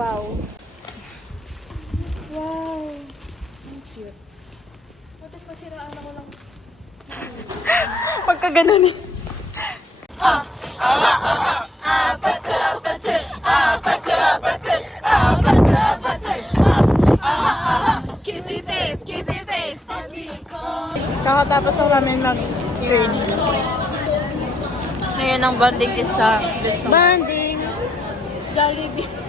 Wow. Wow. Ang cute. What if masiraan ako lang? Pagka ganun eh. Kissy face, kissy face. Kakatapos lang namin mag-training. Ngayon ang bonding is sa bonding. Jollibee.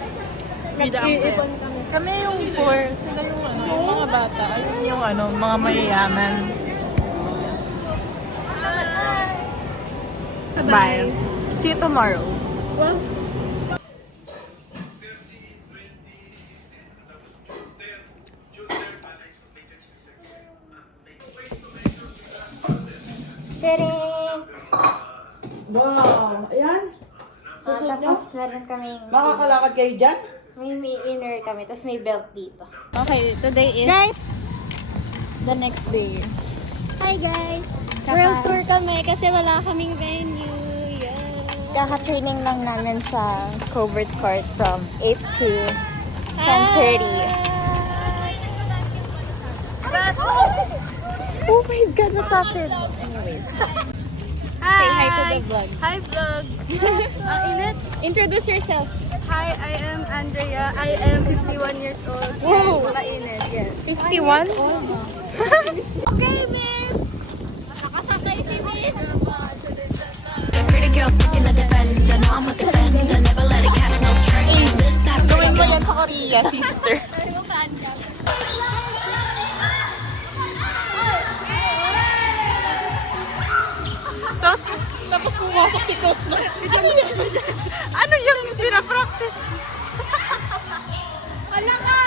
Nag-iipon kami. Kami yung poor. Sila yung mga bata. Ayun yung mga mayayaman. Bye. See you tomorrow. Well, sharing! Wow! Ayan! Susunod nyo? Tapos meron kaming Makakalakad kayo dyan? may inner kami, tapos may belt dito. Okay, today is Guys! the next day. Hi guys! World tour kami kasi wala kaming venue. Yeah. Kaka-training lang namin sa Covert Court from 8 to 10:30. Oh my God, what happened? Anyways. Say hi to the vlog. Hi vlog! Ang init! Introduce yourself. Hi, I am Andrea. I am 51 years old. Whoa! Mainit, yes. 51? Okay, miss! Nakasakay si miss! Pretty girls looking to defend. I know I'm a defender. Never let it catch no stray. This that Gawin mo yan sa Korea, sister. Tapos pumasok si coach na. Ano yung pinapractice? Wala ka!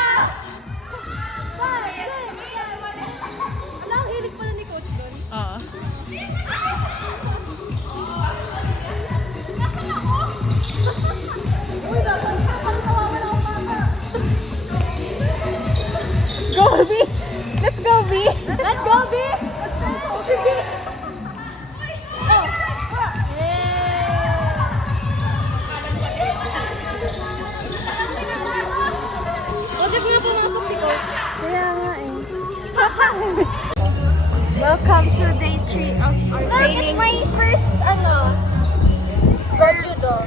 Wala, ang hilig pala ni coach doon. Oo. Go, B! Let's go, B! Let's go, B! Sige! Bakit nga pumasok si coach? Kaya nga eh. Welcome to day 3 of our Look, it's training. my first, Gojudo.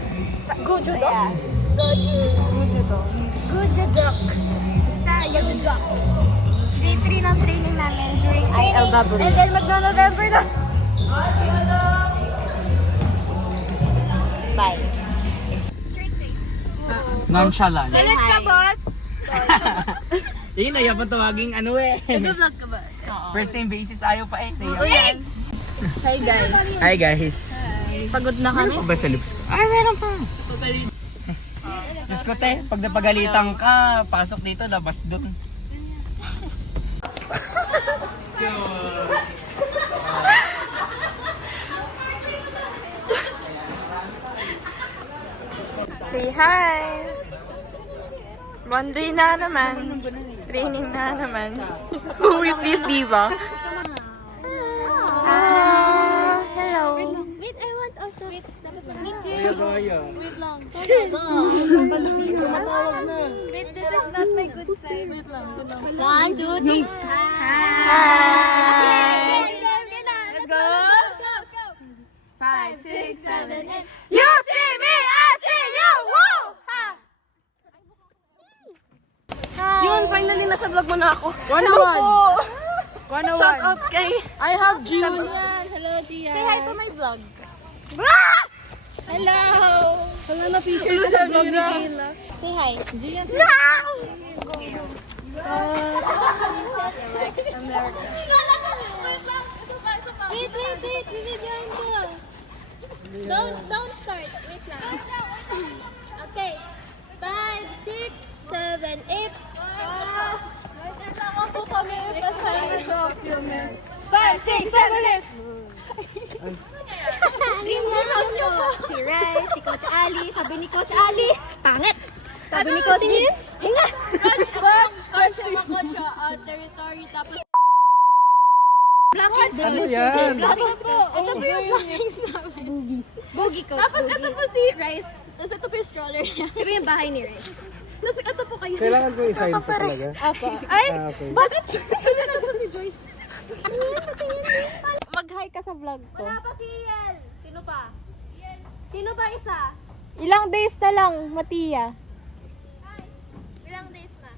Gojudo? Yeah. Gojudo. Gojudo. Basta, Gojudo. Day 3 ng training namin during ILW. And then magno-November na. Bye. Nonchalant. Salit ka, boss! Yun na, yapan tawaging Nag-vlog ka ba? First name basis ayaw pa eh. Yes! Hi guys. Hi guys. Pagod na kami. Ano pa ba sa lips ko? Ay, meron pa. Diyos ko te, pag napagalitan ka, pasok dito, labas doon. Say hi! Monday na naman. Training na naman. Who is this diva? Hello. Wait, I want also. Wait, dapat me too. Wait lang. Wait, this is not my good side. Wait lang. 1, 2, 3. Hi! Let's go. 5, 6, 7, 8. You see me, I see you! Woo! Ha! Hi! Yun, finally nasa vlog mo na ako. 101. Shout out kay I have juice. Hello, Dia. Say hi to my vlog. Hello. Wala na feature sa vlog ni Kayla. Say hi. Wait, bibigyan ko. Don't start. Wait lang. Okay. 5, 6, 7, 8. Ako kami assignment document. 5, 6, 7, 8. Si Ray, si Coach Ali. Sabi ni Coach Ali, pangit. Sabi ni Coach Nibs, hinga. Coach territory, tapos Blackheads. Ano yan? Blackheads po. Ito po yung blackheads namin. Boogie Coach. tapos ito po si Rice. Tapos ito po yung stroller niya. Ito yung bahay ni Rice. Nasa ato po kayo. Kailangan ko i-sign po talaga. Apo. Ay! Okay. Bakit? Kasi na po si Joyce. Mag-hi ka sa vlog ko. Wala pa si Yel. Sino pa? Sino pa isa? Ilang days na lang, Matia. Ilang days na?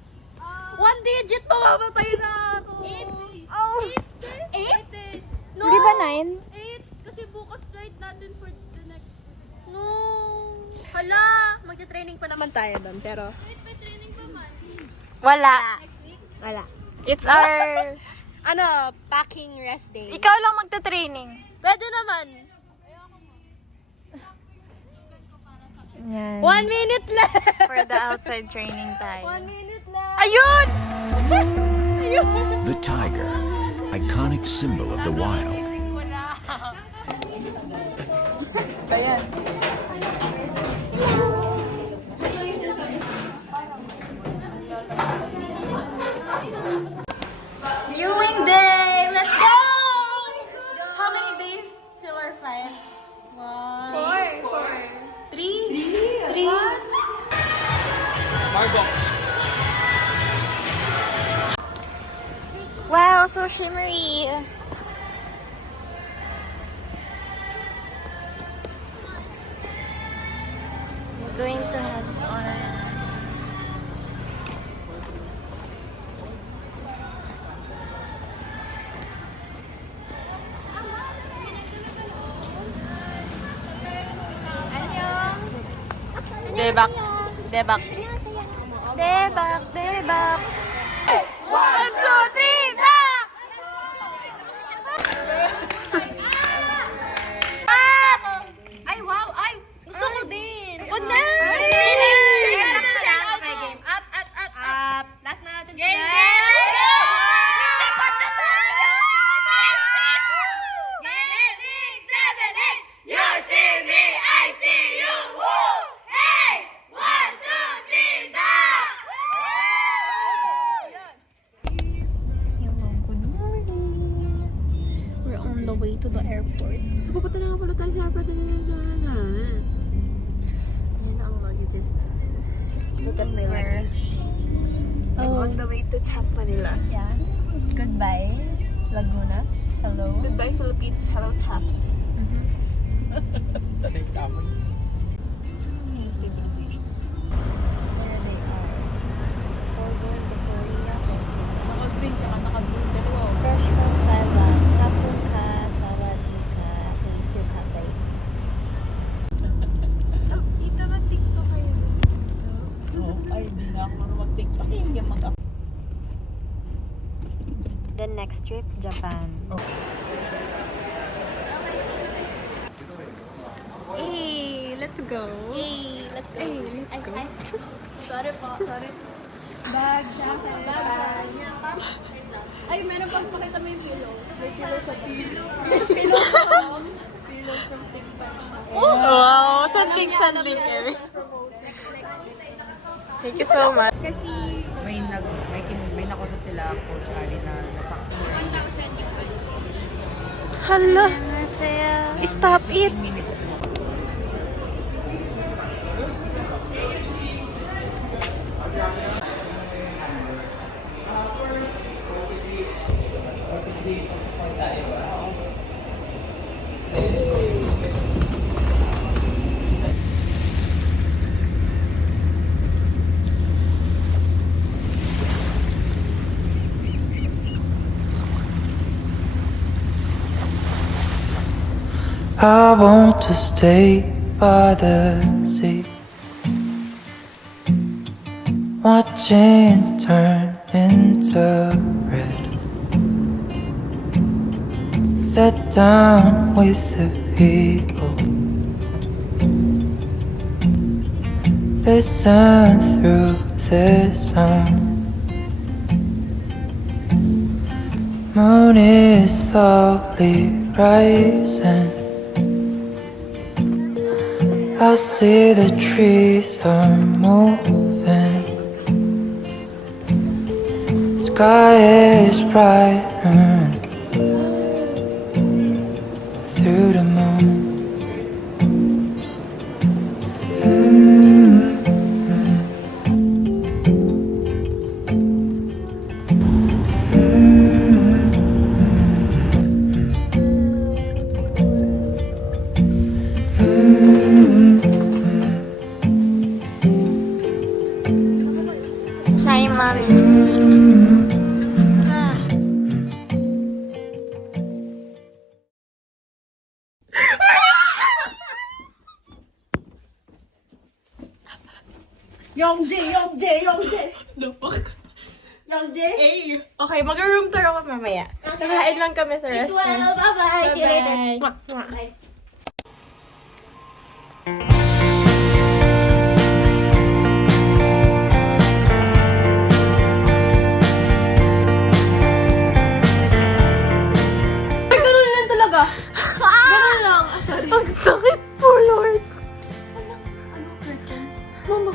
1 digit, mamamatay na ako. 8 days. Oh. 8 days. No. Di ba 9? 8. Kasi bukas flight natin for the next week. No. Hala, magta-training pa naman tayo doon, pero Wait, may training pa man. Wala. Next week? wala. It's our... Packing rest day. Ikaw lang magta-training. Pwede naman. Yan. 1 minute left. For the outside training time. 1 minute left. Ayun! The tiger, iconic symbol of the wild. Viewing day! Let's go! How many days till our flight? 4. 3? Wow, so shimmery. We're going to head on. Debak. Debak. Debak, debak. 1, 2, 3, debak! Ay, wow! Ay! Gusto ko din! Huwag na! Okay, game. Up, up, up, up. Last na natin. Game, game! Lilipat na tayo! 5, 6, 7, 8! You see me, I see you! Woo! Hey! 1, 2, 3, dab! Hello, good morning. We're on the way to the airport. So, pupunta na nga pala tayo sa airport na. Yan ang luggages na. Look at my luggage. I'm on the way to Tap Manila. Yeah. Goodbye, Laguna. Hello. Goodbye, Philippines. Hello, Taft. There they are. We're going to Korea. Naka-green tsaka naka-blue dalawa. Fresh from Thailand. Kapunka, sawadika, thank you, Kasay. Tita, mag-tiktok kayo. Oh, ay, hindi na ako marunong mag-tiktok. Hindi mag The next trip, Japan. Hey, let's go. Hey, let's go. Let's go. Sorry po. Sorry. Bag, bag. Ay, meron pang pakita mo yung pillow. May pillow sa pillow. Pillow from TikTok. Wow, something, Eric. Thank you so much. Kasi may nakusap sila Coach Ali na nasakto. 1,000 yung flight. Hala. Stop it. Minutes mo. I want to stay by the sea, watching it turn into red. Sit down with the people, listen through the sound. Moon is slowly rising. I see the trees are moving. Sky is bright through the moon. The fuck? Okay, mag-room tour ako mamaya. Kakain lang kami sa restaurant. Bye-bye. See you later. Bye. Ganun lang talaga. Ganun lang. Ah, sorry. Ang sakit po, Lord. Ano, curtain? Mama.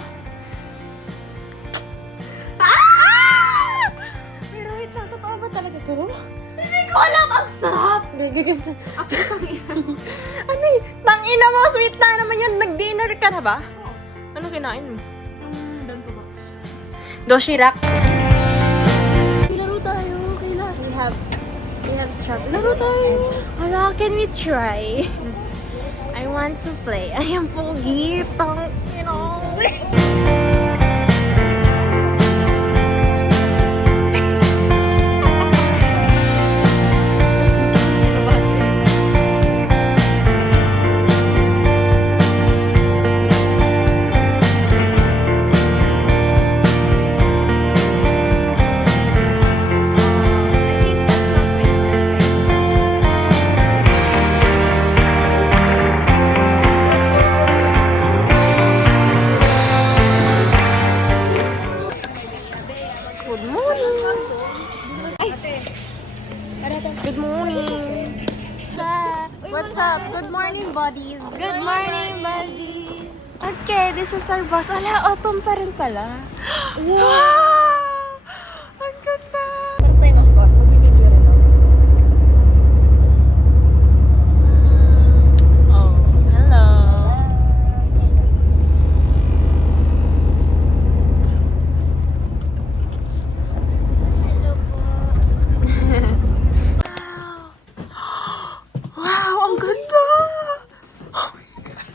Pero wait lang, totoo ba talaga to? Hindi ko alam. Ang sarap. Gagaganda. Ano eh? Tangina mo, sweet na naman yan. Nag-dinner ka na ba? Ano kinain mo? Yung bento box. Doshirak. Laro tayo. Kailan? We have strawberry. Laro tayo. Hala, can we try? I want to play. Ay, ang pogi. Tangina. Good morning. Good morning. What's up? Good morning, buddies. Good morning, buddy. Okay, this is our bus. Ala, autumn pa rin pala. Wow! Ang ganda! Para sign off po. Mag-video rin ako. Oh, hello. Wow, ang ganda! Oh my God.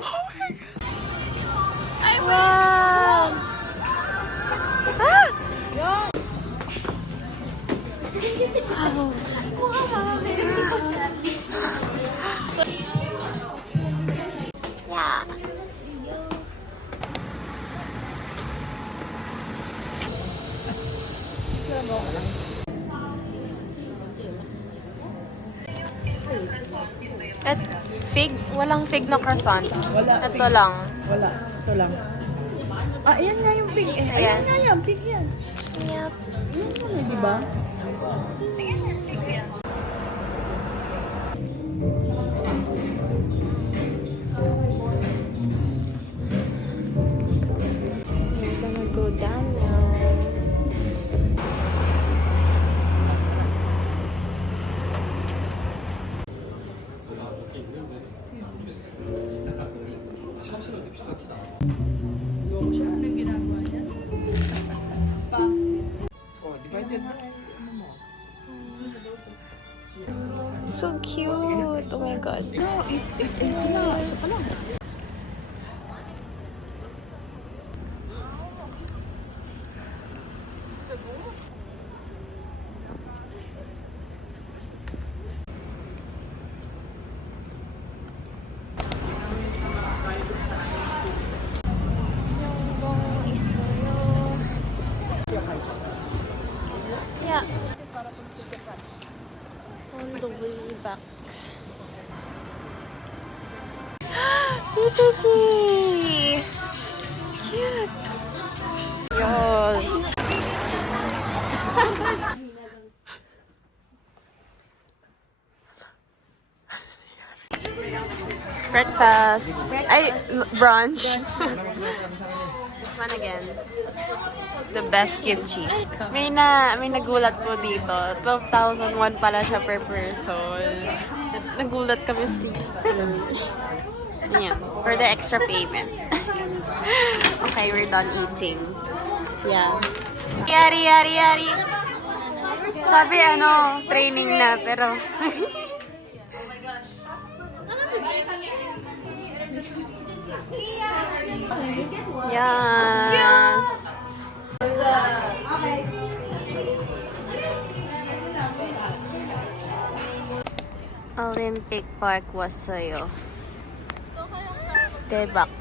Oh my God. Wow! Ah! Wow. Yeah. At fig, walang fig na croissant. Wala. Ito lang. Wala. Ito lang. Ah, ayan nga yung pig. Eh, Ayan. ayan nga yan. Pig yan. Yep. Ano, di ba? We're gonna go down now. Oh, di ba dyan? So cute. Oh my God. No, isa pa lang. Yeah. On the way back. PPG! Cute! Yes! Breakfast. Ay, brunch. This one again. The best kimchi. May nagulat po dito. 12,001 pala siya per person. Nagulat kami 60. Yan. For the extra payment. Okay, we're done eating. Yeah. Yari, yari, yari. Sabi training na, pero... Yes. Olympic Park wassayo. Quebec.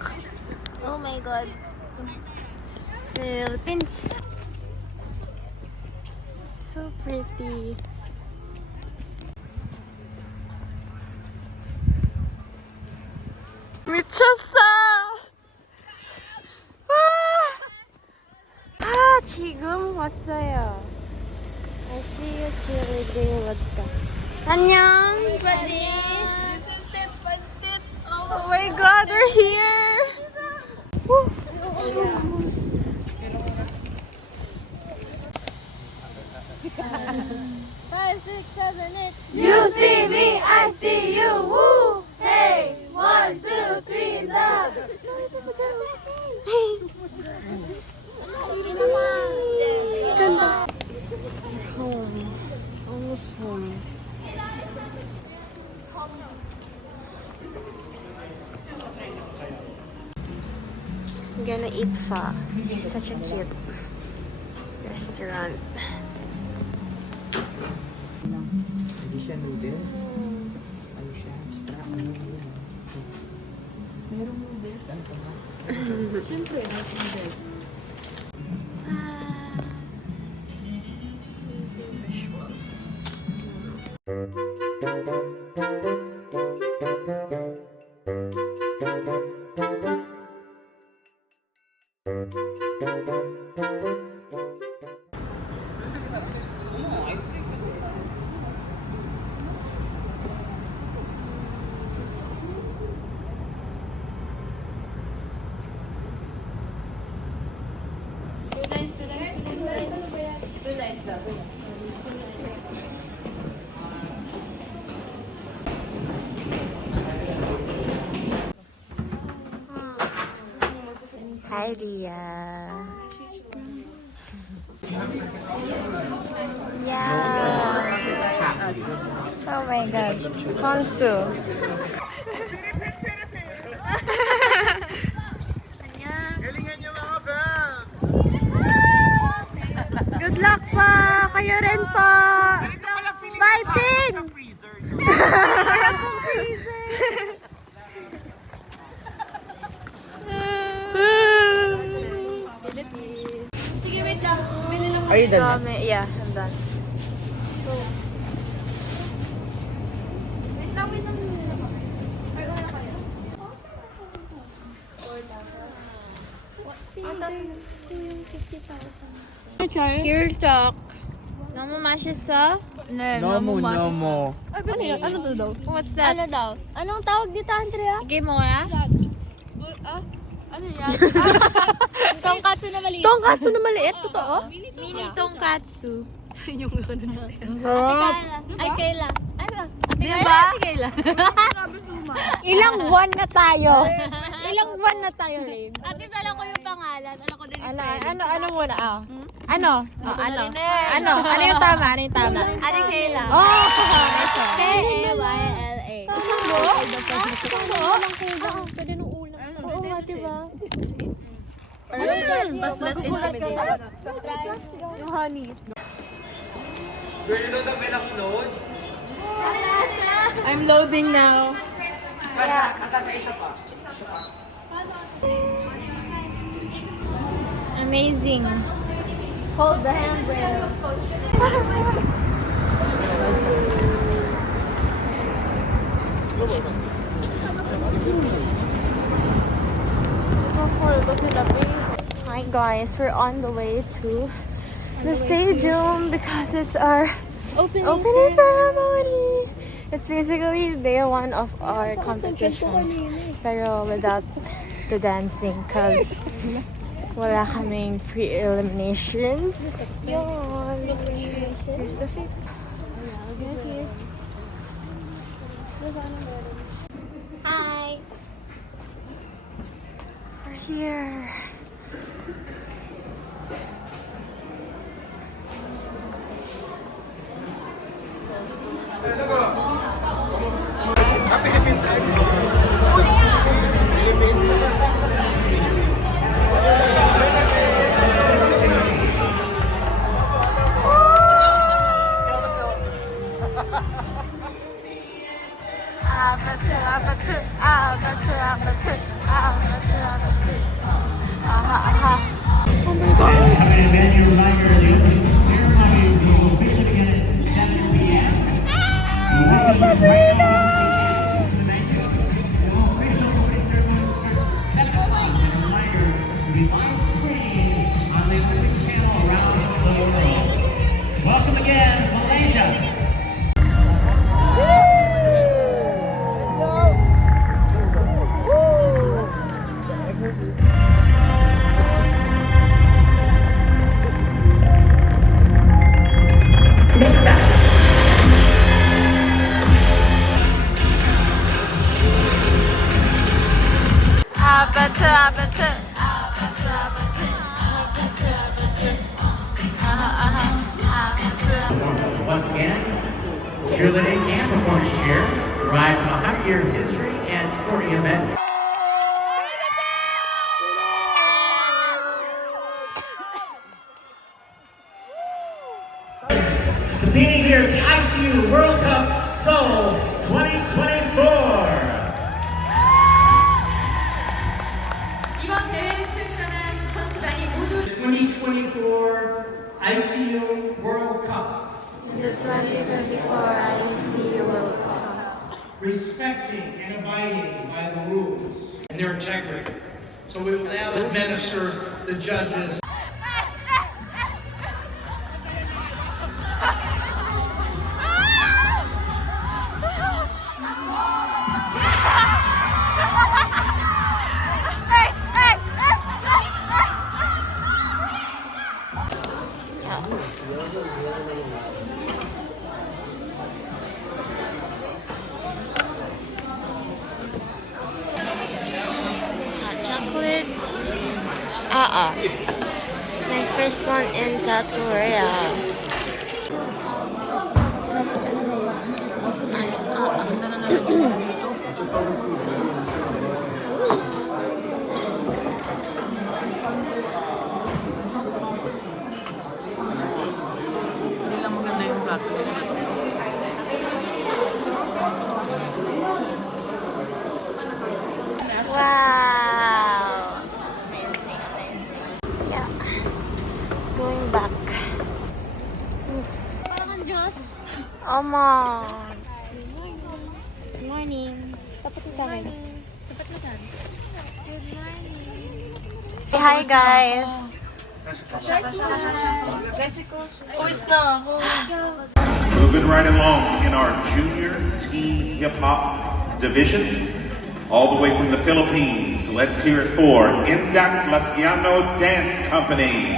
Oh my God. Philippines. So pretty. 미쳤어! 지금 왔어요. I see you cheerleading vodka. 안녕, buddy. Oh my God, we're here. Woo. So cool. 5, 6, 7, 8. You see me, I see you. Woo! Hey, 1, 2, 3, love. Ganda. Home. Almost home. I'm gonna eat pho. Such a cute restaurant. Hindi siya noodles. Ano siya? Merong noodles. Ano ka ba? Siyempre, has noodles. Hi, Ria. Yeah. Oh my God. Sonsu. Galingan niyo mga babs! Good luck pa! Kayo rin po! Fighting! Sige, wait lang. Bili lang. Are you done? Yeah, I'm done. So, Wait lang. Ay, wala kayo. Kirtok. Namo masya Nomo. Ano to daw? What's that? Ano daw? Anong tawag dito, Andrea? Game mo na? Tongkatsu na maliit. Tongkatsu na maliit, totoo? Mini tongkatsu. Sarap. Ay, Kayla. Ano? Diba? Ilang buwan na tayo? Ilang buwan na tayo, Rain? At least alam ko yung pangalan. Alam ko din yung spelling. Ano muna? Ano? Ano yung tama? Ano yung tama? Ate Kayla. Oh! K-A-Y-L-A. Pwede nung ulam. Oo nga, diba? Mas less intimidating. Yung honey. Girl, you don't have enough load? I'm loading now. Amazing. Hold the handrail. Hi guys, we're on the way to the stadium because it's our opening ceremony. It's basically day one of our competition, pero without the dancing because wala kaming pre-eliminations. Here's the seat. Hi. We're here. Abattoir, abattoir, abattoir, abattoir, abattoir, abattoir. Aha, aha. Oh my God. Having a venue reminder, the opening ceremony will officially begin at 7 p.m. The opening right now is the venue. The official opening ceremony starts at 7 o'clock. And a reminder to be live streamed on the Olympic channel around the world. Welcome again, Malaysia. Abattoir, abattoir, abattoir, abattoir, abattoir, abattoir. Aha, aha, abattoir. Once again, cheerleading and performance cheer derived from a 100-year history and sporting events. Competing here at the ICU World Cup Seoul 2024. 이번 대회에 출전한 선수단이 모두 2024 ICU World Cup. The 2024 ICU World Cup. Respecting and abiding by the rules and their integrity. So we will now administer the judges. Hot chocolate. My first one in South Korea. Hindi lang maganda yung plato nila. Wow. Amazing, amazing. Yeah. Going back. parang Diyos. Oma. Good morning. Dapat mo sa akin. Dapat mo saan? Good morning. Say hi, guys. Moving right along in our junior teen hip hop division, all the way from the Philippines. Let's hear it for Indak Lasiano Dance Company.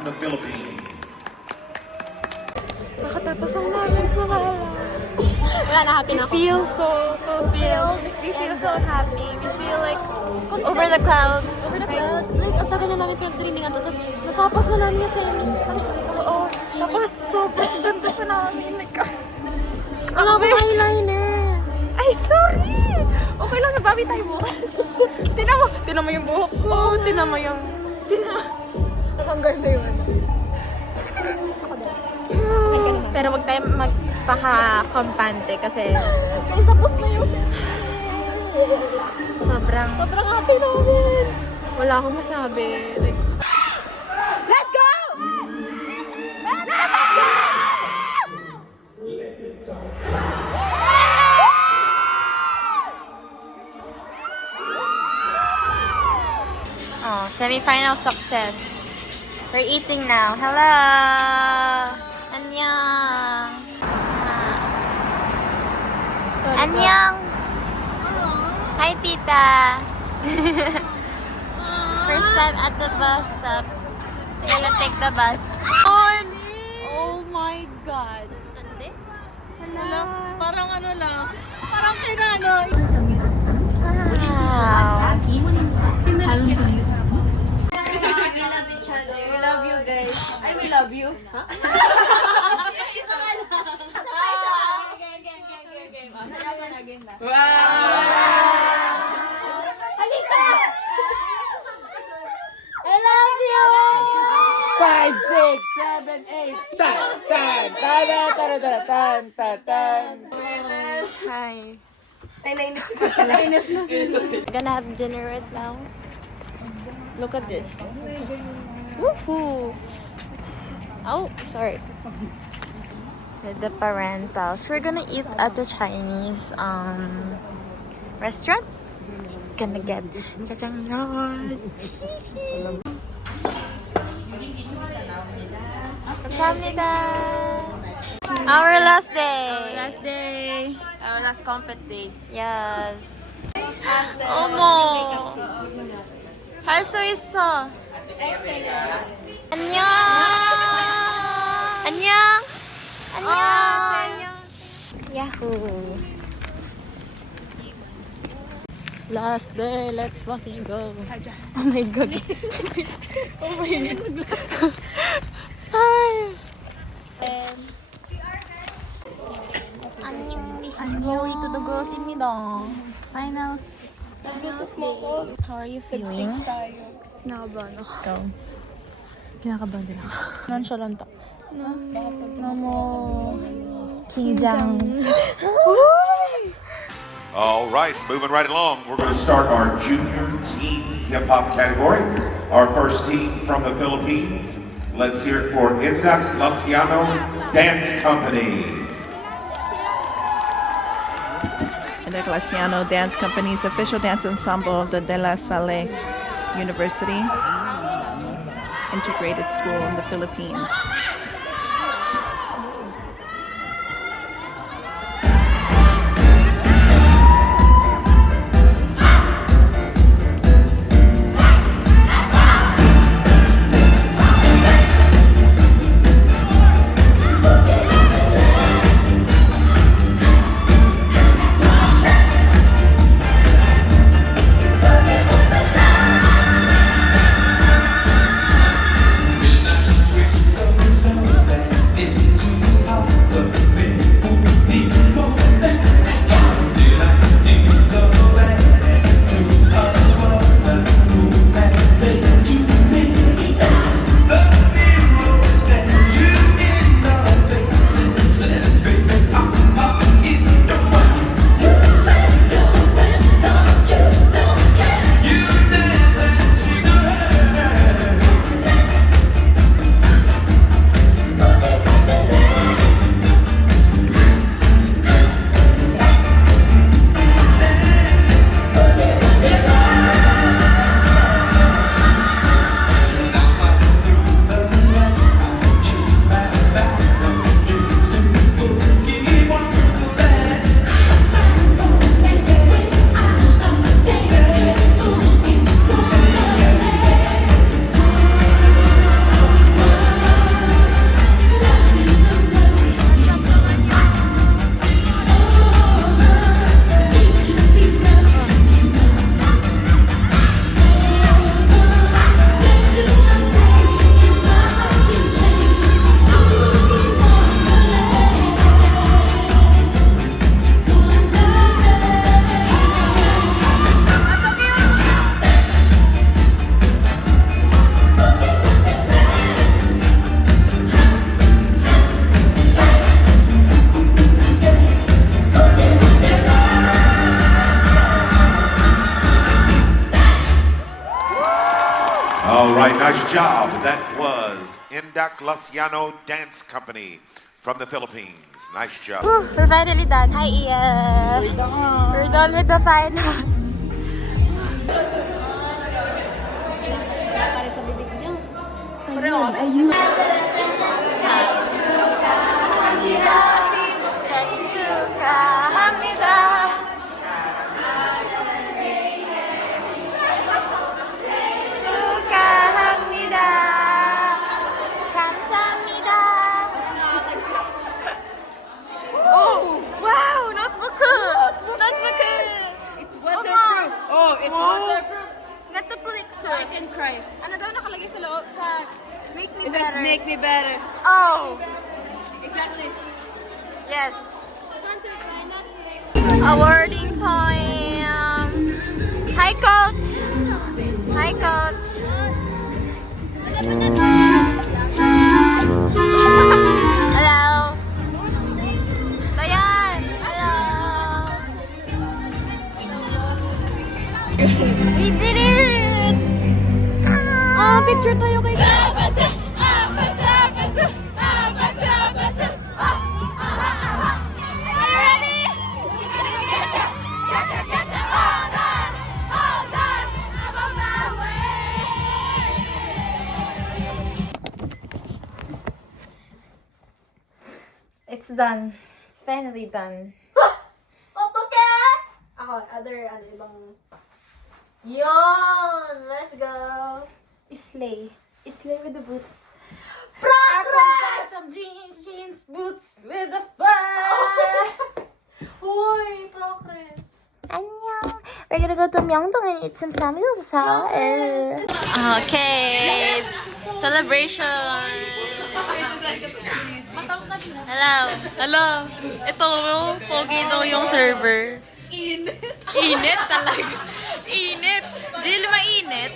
from the Philippines. Nakatapos ang namin sa wala. Wala na, happy na ako. Feel so fulfilled. We feel so happy. We feel like over the clouds. Over the clouds. Like, ang tagal na namin pinag-trainingan to. Tapos, natapos na namin yung semis. Oo. Tapos sobrang ganda pa namin. Like, Wala akong eyeliner. ay, sorry! Okay lang, nabawi tayo bukas. Tinan mo yung buhok ko. Tinan mo yung... Natanggal na yun. Pero wag tayo magpaka-kampante kasi Guys, tapos na yung sobrang happy namin. wala akong masabi. Like, let's go! Oh, semi-final success. We're eating now. Hello! Annyeong! Annyeong! Hi, tita! First time at the bus stop. Gonna take the bus. Oh my God. Parang ano lang. Parang kinano. Wow! We love you guys. Ay, we love you. Ha? Isa ka lang. Game. Seryoso na game na. Halika! I love you! 5, 6, 7, 8. Tan, tan, tan, tan, tan, tan, tan, tan. Hi. Ay, nainis ko pala. Nainis na Gonna have dinner right now. Look at this. Woohoo! Oh, sorry. With the parentals, we're gonna eat at the Chinese restaurant. Gonna get jajangmyeon. 감사합니다. Our last day. Our last compet day. Yes. 어머. 할 수 있어. 안녕. 안녕. 안녕. 야호. Last day, let's fucking go. Oh my god. Oh my god. Hi. 안녕. This is Chloe to the girls입니다. Finals. How are you feeling? Nakabahan ako. So, kinakabahan din ako. Nonchalant ako. Namo. 긴장. All right, moving right along. We're going to start our junior teen hip hop category. Our first team from the Philippines. Let's hear it for Indak Luciano Dance Company. The Glaciano Dance Company's official dance ensemble of the De La Salle University Integrated School in the Philippines. Nice job. That was Indak Luciano Dance Company from the Philippines. Nice job. We're finally done. Hi, Iya. We're done with the finals. It's waterproof. Netflix, sir. I can cry. Ano daw nakalagay sa loob? Sa Make Me Better. Make me better. Oh! Exactly. Yes. Awarding time. Hi, Coach. Hi, Coach. Hello. Dayan. Hello. We did it! Picture tayo kay It's done. It's finally done. Ako, ibang... Yon! Let's go! Slay. Slay with the boots. Progress! Some jeans, boots with the fun! Uy, progress! Annyeong! We're gonna go to Myeongdong and eat some samgyeopsal. Okay! Celebration! Hello! Hello! Ito, pogi daw yung server. Init talaga. Init. Jill, mainit.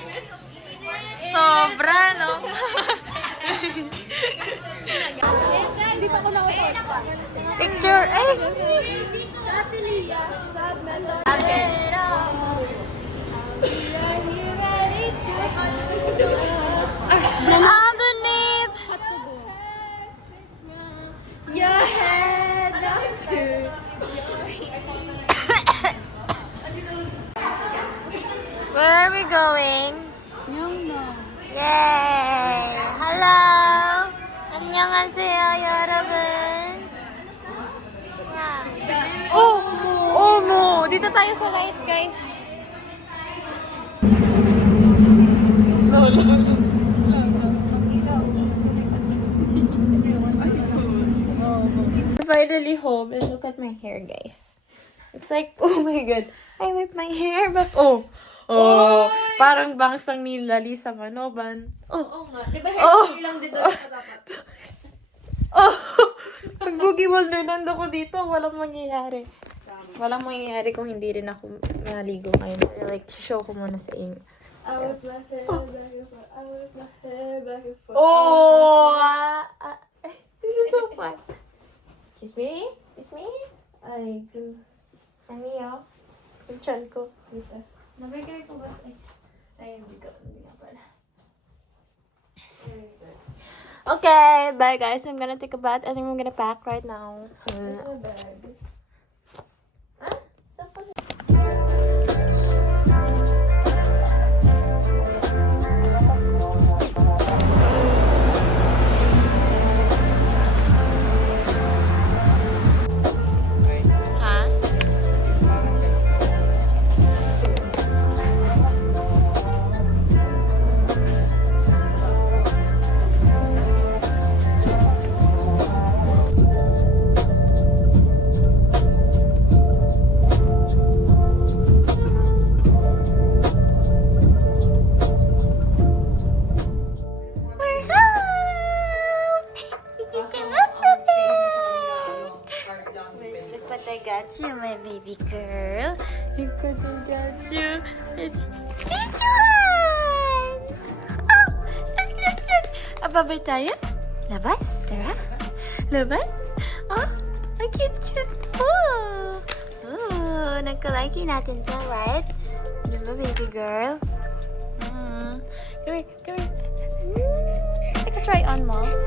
Sobra, no? Picture, eh! Underneath! Your head, not to. Where are we going? Myeongdong. Yay! Hello! 안녕하세요, 여러분. Yeah. Oh! Oh no! Dito tayo sa right, guys. We're finally home and look at my hair, guys. It's like, oh my god. I whipped my hair back. Oh! Oh, parang bangs lang nila Lisa Manoban. Oh, nga. Di ba hairstyle lang din doon sa dapat? oh, pag boogie wonderland ako dito, walang mangyayari. Walang mangyayari kung hindi rin ako naligo ngayon. Like, show ko muna sa inyo. I whip my hair back and forth. I whip my hair back and forth. Oh! This is so fun. Kiss me? Kiss me? Ay, ano yung chan ko. Dito. Nabigay ko ba sa... Ay, hindi nga pala. Okay, bye guys. I'm gonna take a bath and then we're gonna pack right now. You, my baby girl. Look what I got you. It's this one. Oh, look. Apa ba tayo? Labas, tara. Labas. Oh, ang cute. Oh, nagkalaki natin to, right? Diba, baby girl? Come here. try on mo?